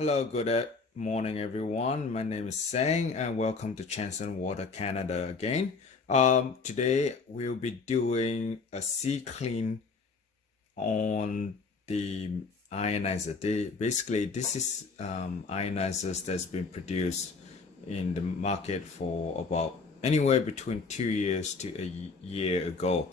Hello, good morning, everyone. My name is Sang, and welcome to Chanson Water Canada again. Today we'll be doing a sea clean on the ionizer. Basically, this is ionizers that's been produced in the market for about anywhere between 2 years to a year ago.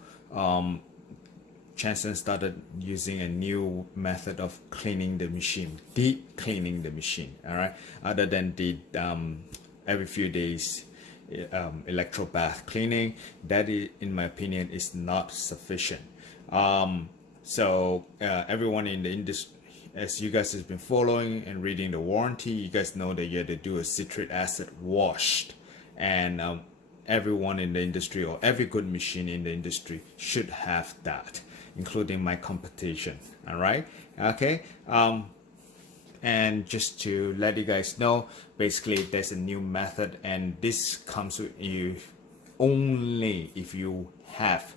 Chanson started using a new method of cleaning the machine, deep cleaning the machine. All right, other than the every few days electrobath cleaning, that is, in my opinion, is not sufficient. Everyone in the industry, as you guys have been following and reading the warranty, you guys know that you have to do a citric acid washed, and everyone in the industry or every good machine in the industry should have that, including my competition. All right, okay. And just to let you guys know, basically there's a new method, and this comes with you only if you have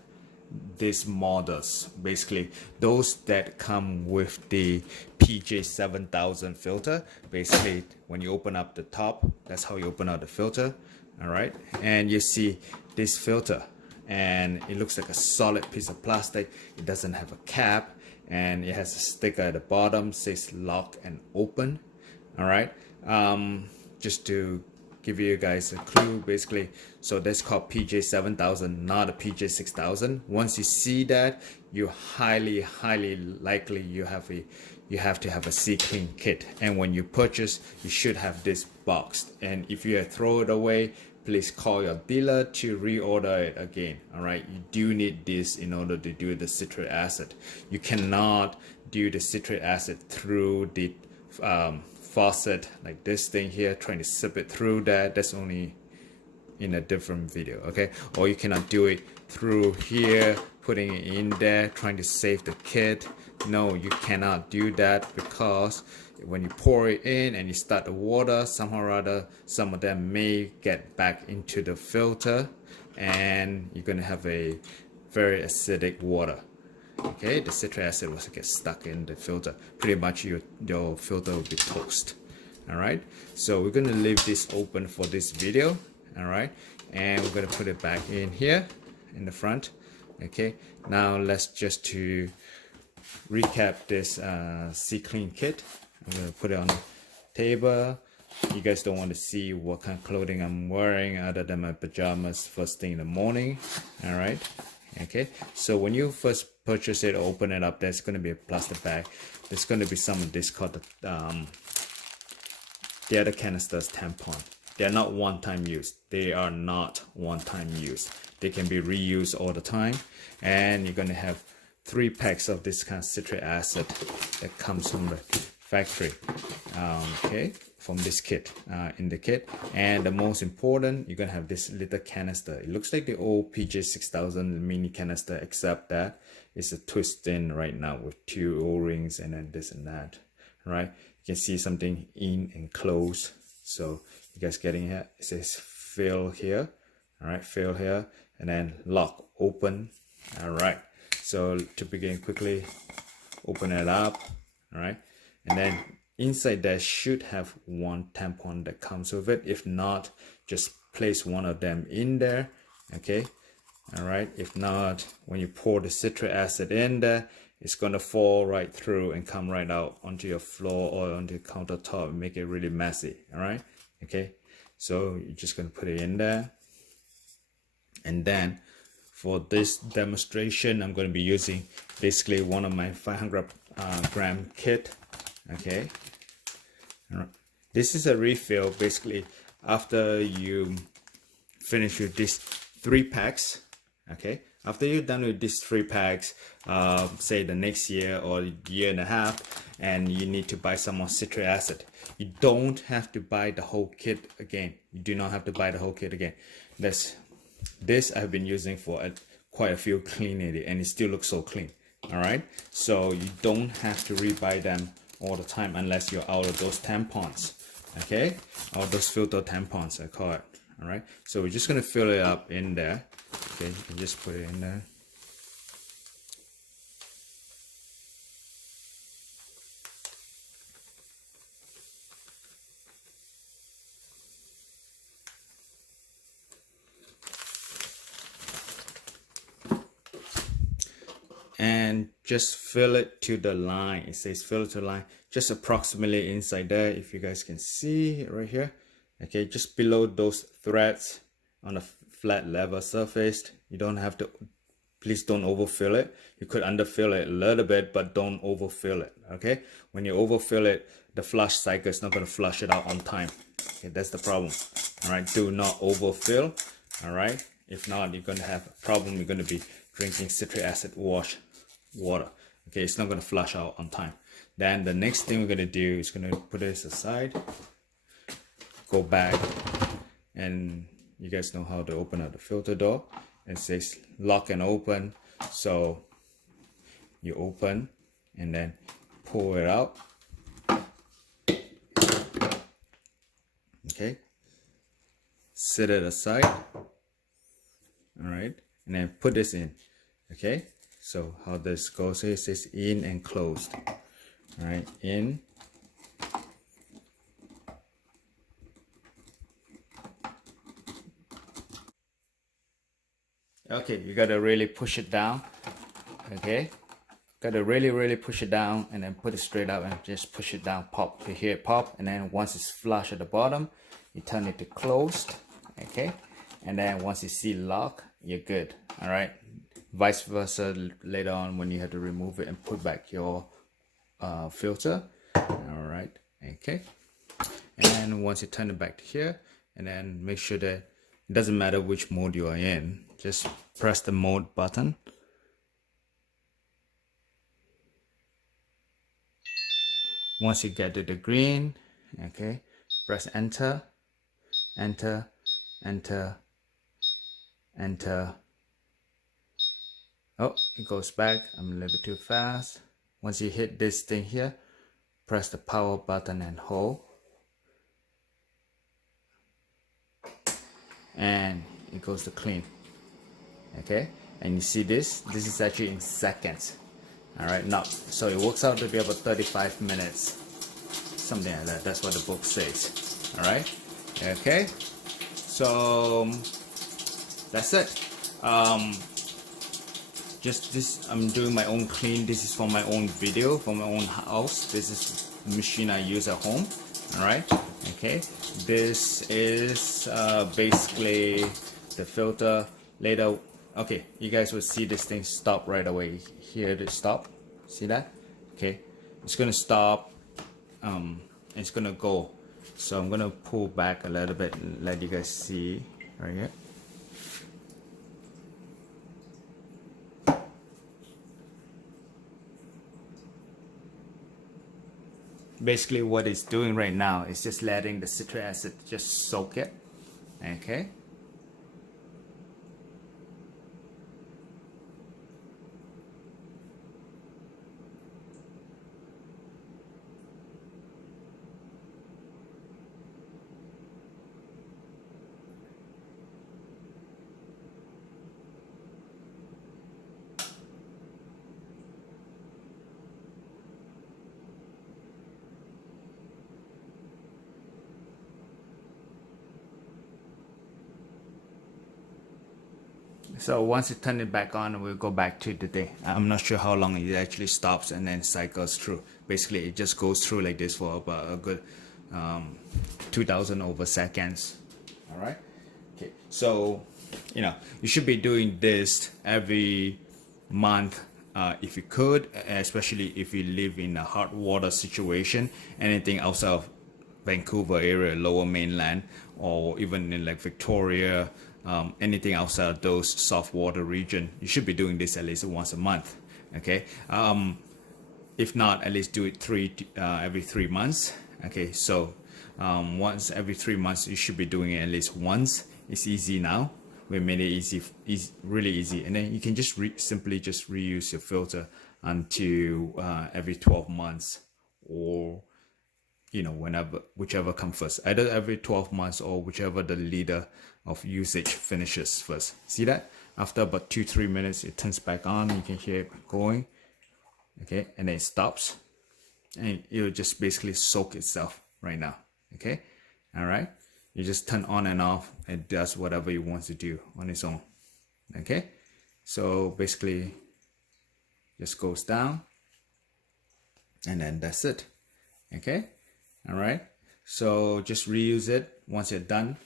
these models, basically those that come with the PJ7000 filter. Basically, when you open up the top, that's how you open up the filter. All right, and you see this filter, and it looks like a solid piece of plastic. It doesn't have a cap, and it has a sticker at the bottom, says lock and open. All right, just to give you guys a clue, basically, so that's called PJ7000, not a PJ6000. Once you see that, you highly likely you have to have a sea clean kit, and when you purchase, you should have this boxed, and if you throw it away, please call your dealer to reorder it again. All right, you do need this in order to do the citric acid. You cannot do the citric acid through the faucet like this thing here, trying to sip it through that. That's only in a different video, okay? Or you cannot do it through here, putting it in there, trying to save the kit. No, you cannot do that, because when you pour it in and you start the water, somehow or other, some of them may get back into the filter, and you're gonna have a very acidic water. Okay, the citric acid will get stuck in the filter. Pretty much your filter will be toast. All right, so we're gonna leave this open for this video. All right, and we're gonna put it back in here in the front. Okay, now let's just to recap this sea clean kit. I'm gonna put it on the table. You guys don't want to see what kind of clothing I'm wearing other than my pajamas first thing in the morning. All right, okay, so when you first purchase it or open it up, there's going to be a plastic bag. There's going to be some of this called the other canisters tampon. They're not one-time use. They are not one-time use. They can be reused all the time, and you're going to have 3 packs of this kind of citric acid that comes from the factory. Okay, from this kit, in the kit. And the most important, you're gonna have this little canister. It looks like the old PJ6000 mini canister, except that it's a twist in right now with 2 O-rings and then this and that. Right, you can see something in and close. So you guys getting here, it says fill here. All right, fill here, and then lock, open. All right, so to begin quickly, open it up. All right, and then inside there should have 1 tampon that comes with it. If not, just place one of them in there. Okay, all right. If not, when you pour the citric acid in there, it's gonna fall right through and come right out onto your floor or onto the countertop and make it really messy. All right, okay, so you're just gonna put it in there. And then for this demonstration, I'm going to be using basically one of my 500 gram kit. Okay, this is a refill. Basically, after you finish with these 3 packs, okay, after you're done with these 3 packs, say the next year or year and a half, and you need to buy some more citric acid, you don't have to buy the whole kit again. You do not have to buy the whole kit again. This I've been using for quite a few cleaning, and it still looks so clean. All right, so you don't have to rebuy them all the time unless you're out of those tampons. Okay, or those filter tampons, I call it. All right, so we're just gonna fill it up in there. Okay, you can just put it in there. and just fill it to the line. It says fill it to the line, just approximately inside there, if you guys can see right here. Okay, just below those threads on a flat level surface. You don't have to, please don't overfill it. You could underfill it a little bit, but don't overfill it. Okay, when you overfill it, the flush cycle is not going to flush it out on time. Okay, that's the problem. All right, do not overfill. All right, if not, you're going to have a problem. You're going to be drinking citric acid wash water. Okay, it's not going to flush out on time. Then the next thing we're going to do is going to put this aside, go back, and you guys know how to open up the filter door. It says lock and open, so you open and then pull it out. Okay, set it aside. All right, and then put this in. Okay, so how this goes here, it says in and closed. All right, in, okay, you gotta really push it down. Okay, gotta really push it down, and then put it straight up and just push it down. Pop, you hear it pop, and then once it's flush at the bottom, you turn it to closed. Okay, and then once you see lock, you're good. All right, vice versa later on when you have to remove it and put back your filter. All right, okay, and once you turn it back to here, and then make sure that it doesn't matter which mode you are in, just press the mode button. Once you get to the green, okay, press enter, enter, enter, enter. Oh, it goes back. I'm a little bit too fast. Once you hit this thing here, press the power button and hold. And it goes to clean. Okay, and you see this is actually in seconds. All right, now so it works out to be about 35 minutes, something like that. That's what the book says. All right, okay, so that's it. Just this, I'm doing my own clean. This is for my own video, for my own house. This is the machine I use at home. All right, okay, this is basically the filter. Later, okay, you guys will see this thing stop right away. Here to stop, see that? Okay, it's gonna stop. It's gonna go. So I'm gonna pull back a little bit and let you guys see right here. Basically what it's doing right now is just letting the citric acid just soak it. Okay, so once you turn it back on, we'll go back to the day. I'm not sure how long it actually stops and then cycles through. Basically it just goes through like this for about a good 2000 over seconds. All right, okay, so you know you should be doing this every month if you could, especially if you live in a hot water situation. Anything outside of Vancouver area, lower mainland, or even in like Victoria, anything outside of those soft water region, you should be doing this at least once a month. Okay, if not, at least do it every 3 months. Okay, so once every 3 months you should be doing it at least once. It's easy now. We made it easy, really easy, and then you can just simply just reuse your filter until every 12 months, or you know, whenever, whichever comes first, either every 12 months or whichever the leader of usage finishes first. See that? After about 2-3 minutes, it turns back on. You can hear it going. Okay, and then it stops, and it'll just basically soak itself right now. Okay, all right. You just turn on and off. It does whatever it wants to do on its own. Okay, so basically just goes down, and then that's it. Okay, all right, so just reuse it once you're done.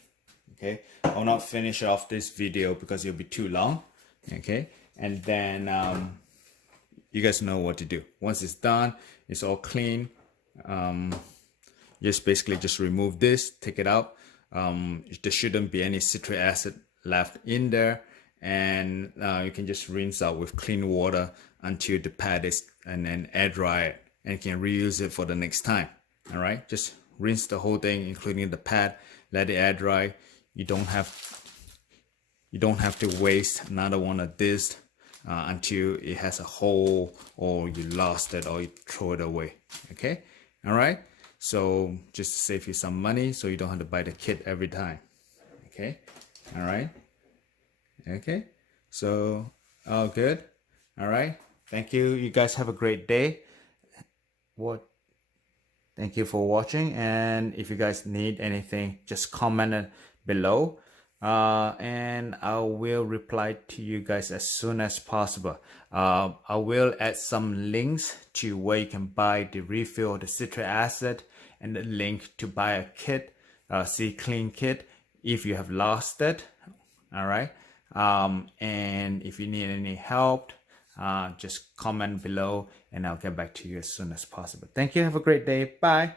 Okay, I'll not finish off this video because it'll be too long. Okay, and then you guys know what to do. Once it's done, it's all clean, just basically just remove this, take it out. There shouldn't be any citric acid left in there, and you can just rinse out with clean water until the pad is, and then air dry it, and you can reuse it for the next time. All right, just rinse the whole thing, including the pad, let it air dry. You don't have to waste another one of this until it has a hole, or you lost it, or you throw it away. Okay, all right, so just to save you some money, so you don't have to buy the kit every time. Okay, all right, okay, so all good. All right, thank you. You guys have a great day. Thank you for watching, and if you guys need anything, just comment it below, and I will reply to you guys as soon as possible. I will add some links to where you can buy the refill of the citric acid, and the link to buy a kit, C-Clean kit, if you have lost it. All right, and if you need any help, just comment below and I'll get back to you as soon as possible. Thank you. Have a great day. Bye.